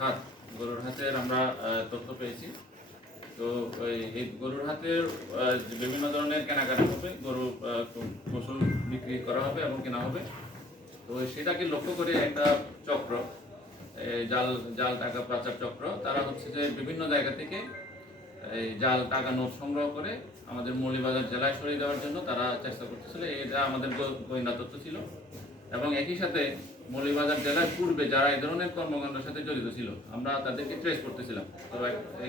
হাট গরুর হাটের আমরা তথ্য পেয়েছি। তো এই গরুর হাটের বিভিন্ন ধরনের কেনাকাটা হবে, গরু পশু বিক্রি করা হবে এবং কেনা হবে। তো সেটাকে লক্ষ্য করে একটা চক্র, জাল জাল টাকা পাচার চক্র, তারা হচ্ছে যে বিভিন্ন জায়গা থেকে এই জাল টাকা নোট সংগ্রহ করে আমাদের মৌলভীবাজার জেলায় সরিয়ে দেওয়ার জন্য তারা চেষ্টা করতেছিল। এটা আমাদের গোয়েন্দা তথ্য ছিল। এবং একই সাথে মৌলভীবাজার জেলার পূর্বে যারা এই ধরনের কর্মকাণ্ডের সাথে জড়িত ছিল আমরা তাদেরকে ট্রেস করতেছিলাম। তো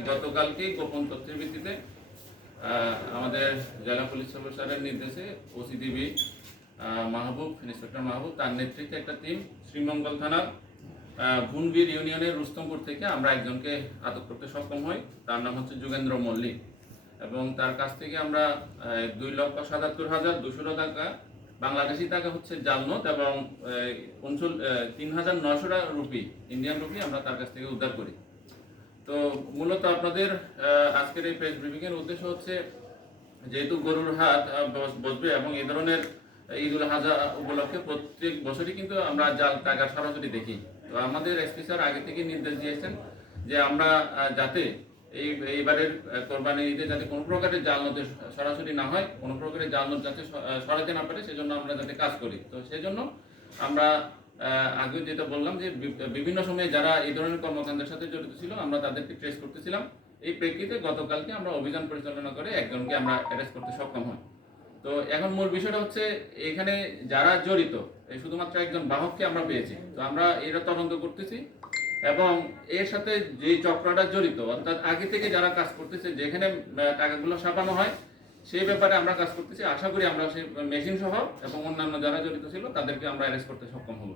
গতকালকেই গোপন তথ্যের ভিত্তিতে আমাদের জেলা পুলিশ সুপারের নির্দেশে ওসিডিবি ইন্সপেক্টর মাহবুব তার নেতৃত্বে একটা টিম শ্রীমঙ্গল থানার ভুনবীর ইউনিয়নের রুস্তমপুর থেকে আমরা একজনকে আটক করতে সক্ষম হই। তার নাম হচ্ছে যোগেন্দ্র মল্লিক এবং তার কাছ থেকে আমরা 2,77,200 টাকা বাংলাদেশি টাকা হচ্ছে জাল নোট এবং 3,900 রুপি ইন্ডিয়ান রুপি আমরা তার কাছ থেকে উদ্ধার করি। তো মূলত আপনাদের আজকের এই প্রেস ব্রিফিংয়ের উদ্দেশ্য হচ্ছে, যেহেতু গরুর হাট বসবে এবং এই ধরনের ঈদুল আজহা উপলক্ষে প্রত্যেক বছরই কিন্তু আমরা জাল টাকা সরাসরি দেখি। তো আমাদের এসপি স্যার আগে থেকে নির্দেশ দিয়েছেন যে আমরা যাতে এইবারের কোরবানি ঈদে যাতে কোনো প্রকারের জাল নোট সরাসরি না হয়, কোনো প্রকারের জাল নোট যাতে সরাতে না পারে, সেজন্য আমরা যাতে কাজ করি। তো সেজন্য আমরা আগে যেটা বললাম যে বিভিন্ন সময়ে যারা এই ধরনের কর্মকাণ্ডের সাথে জড়িত ছিল আমরা তাদেরকে ট্রেস করতেছিলাম। এই প্রেক্ষিতে গতকালকে আমরা অভিযান পরিচালনা করে একজনকে আমরা অ্যারেস্ট করতে সক্ষম হই। তো এখন মূল বিষয়টা হচ্ছে এখানে যারা জড়িত শুধুমাত্র একজন বাহককে আমরা পেয়েছি। তো আমরা এটা তদন্ত করতেছি এবং এর সাথে যে চক্রটা জড়িত, অর্থাৎ আগে থেকে যারা কাজ করতেছে, যেখানে টাকাগুলো ছাপানো হয় সেই ব্যাপারে আমরা কাজ করতেছি। আশা করি আমরা সেই মেশিন সহ এবং অন্যান্য যারা জড়িত ছিল তাদেরকে আমরা অ্যারেস্ট করতে সক্ষম হব।